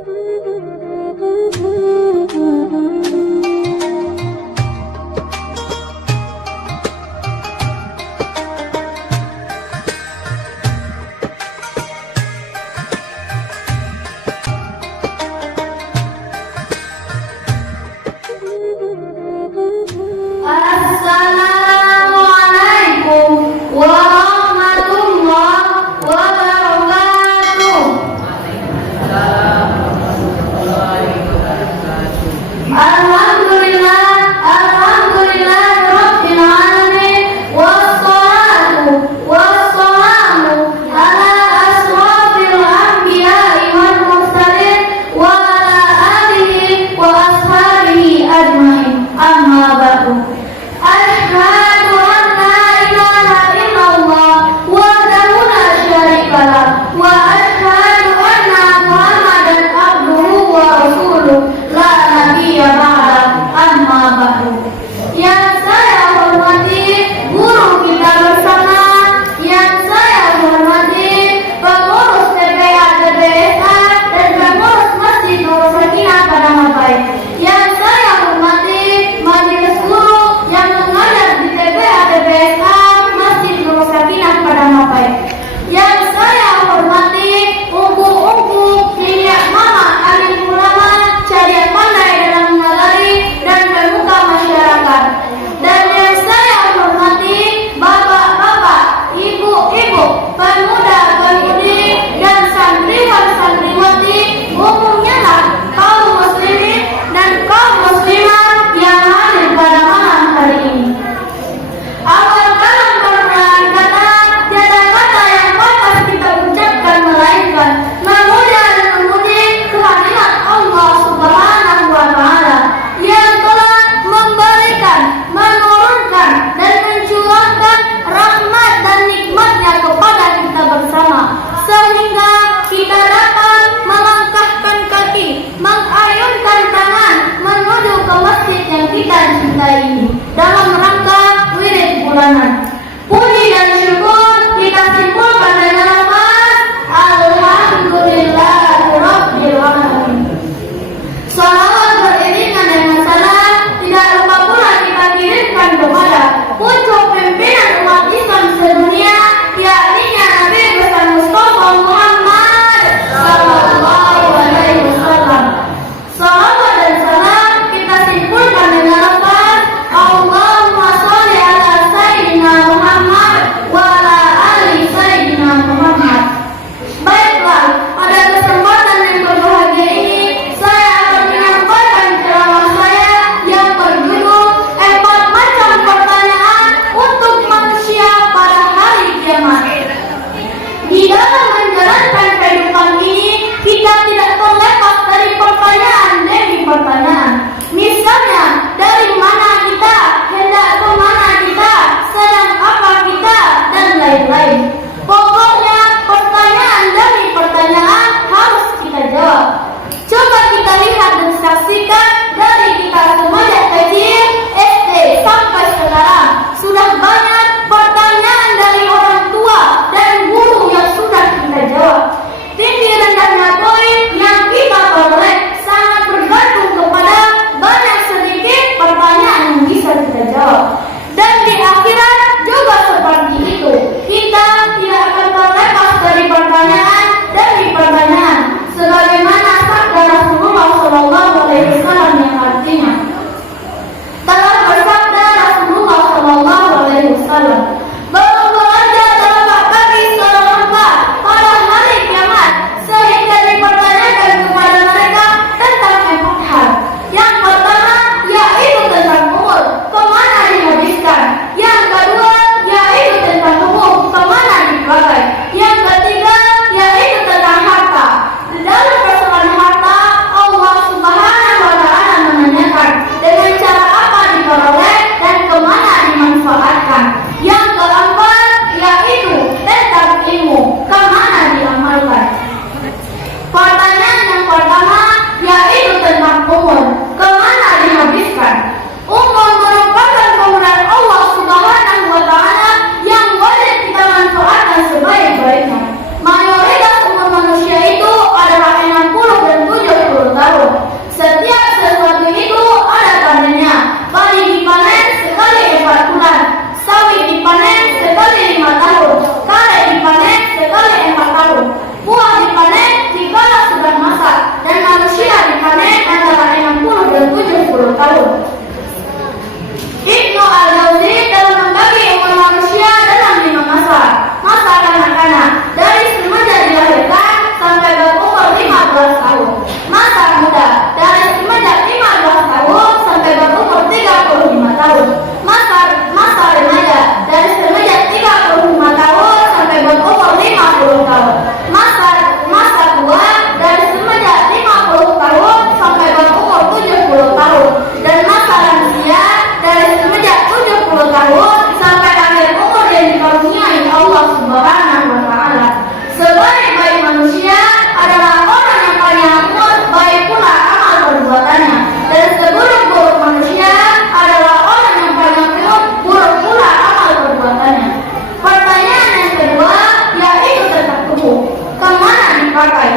Assalamualaikum warahmatullahi wabarakatuh. 70 tahun. Ibnu Al-Jauzi dalam membagi umur manusia dalam 5 masa. Masa kanak-kanak dari semenjak dilahirkan sampai berumur 15 tahun. Masa muda dari semenjak 15 tahun sampai berumur 35 tahun. Masa remaja dari semenjak 35 tahun sampai berumur 50 tahun. Masa tua dari semenjak 50 tahun sampai berumur 70 tahun. Dan masa lansia dari semenjak 70 tahun sampai akhir umur yang dikaruniai Allah Subhanahu wa Ta'ala. Sebaik-baik manusia adalah orang yang panjang umur, baik pula amal perbuatannya. Dan seburuk-buruk manusia adalah orang yang panjang umur, buruk pula amal perbuatannya. Pertanyaan yang kedua yaitu tentang tubuh. Kemana dipakai?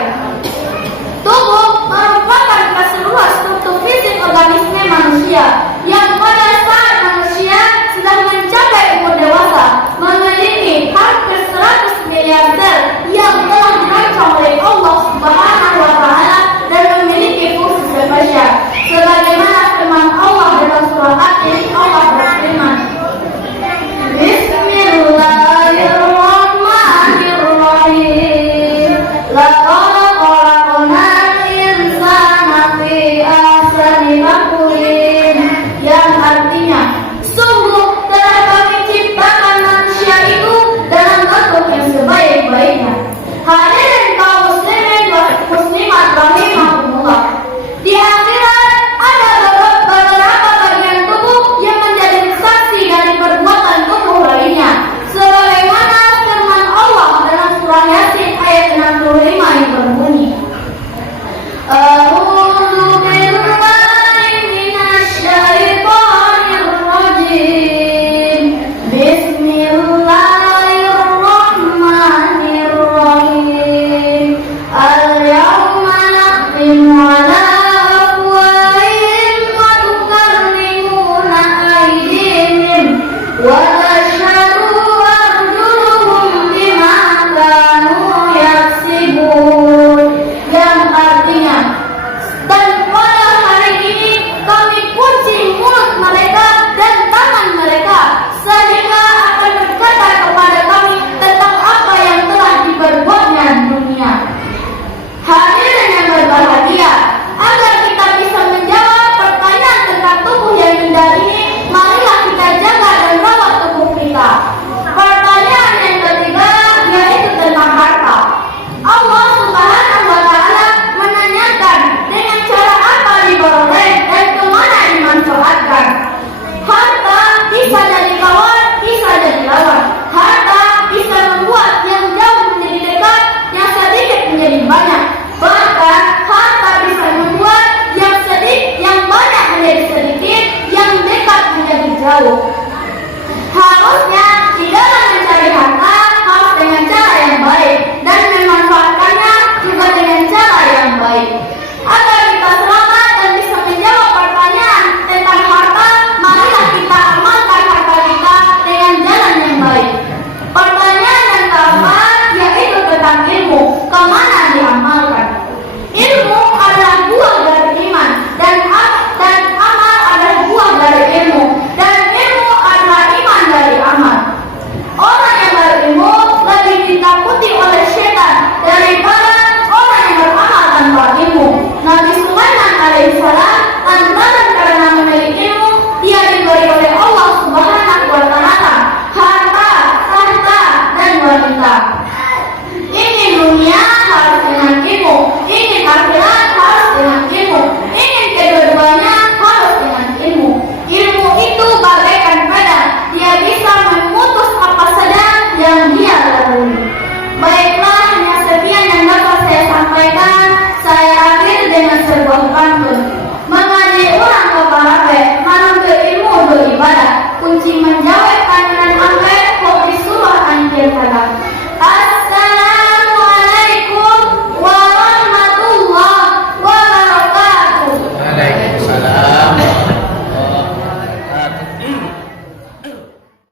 Tubuh merupakan keseluruhan struktur fisik organisme manusia yang pada saat manusia sudah mencapai umur dewasa memiliki hampir 100 miliar sel yang telah dirancang oleh Allah Subhanahu wa Ta'ala dan memiliki fungsi spesial. Sebagaimana firman Allah dalam surah Al-Qiyamah, Allah berfirman, Bismillahirrahmanirrahim. Laqad khalaqnal insana fi ahsani taqwim. Yang artinya, sungguh telah kami ciptakan manusia itu dalam bentuk yang sebaik-baiknya. Hadirin kaum muslimin wa muslimat rahimakumullah. Di akhirat ada beberapa bagian tubuh yang menjadi saksi dari perbuatan tubuh lainnya. Sebagaimana firman Allah dalam surah Yasin ayat 65 yang berbunyi, A'udzu billahi minasy syaithanir rajim. Bismillahirrahmanirrahim. Al-yawma nakhtimu 'ala afwahihim wa tukallimuna aydihim wa tashhadu arjuluhum bima kanu yaksibun. Yang artinya, dan pada hari ini kami kunci mulut mereka dan tangan mereka sehingga akan berkata kepada kami tentang apa yang telah diperbuatnya di dunia. Hadirin yang berbahagia, agar kita bisa menjawab pertanyaan tentang tubuh yang indah ini, marilah kita jaga dan rawat tubuh kita. Pertanyaan yang ketiga yaitu tentang harta. Allah Subhanahu wa Ta'ala menanyakan dengan cara apa diperoleh dan kemana dimanfaatkan. Harta bisa jadi kawan, bisa jadi lawan. Harta bisa membuat yang jauh menjadi dekat, yang sedikit menjadi banyak. Bahkan harta bisa membuat yang banyak menjadi sedikit, yang dekat menjadi jauh. Harusnya di dalam mencari harta harus dengan cara yang baik dan memanfaatkannya juga dengan cara yang baik. Agar kita selamat dan bisa menjawab pertanyaan tentang harta, marilah kita amalkan harta kita dengan jalan yang baik. Pertanyaan yang keempat yaitu tentang ilmu. Kemana diamalkan? Ilmu adalah buah dari iman dan amal adalah buah dari ilmu, dan ilmu adalah iman dari amal. Orang yang berilmu lebih ditakuti oleh syaitan daripada orang yang beramal tanpa ilmu. Nabi Sulaiman alaihissalam lantaran karena memiliki ilmu, dia diberi oleh Allah Subhanahu wa Ta'ala harta, tahta, dan wanita. Ingin dunia harus dengan ilmu, ingin akhirat harus dengan ilmu, ingin kedua-duanya harus dengan ilmu. Ilmu itu bagaikan pedang, dia bisa memutus apa saja yang dia lalui. Baiklah, hanya sekian yang dapat saya sampaikan. Saya akhiri dengan sebuah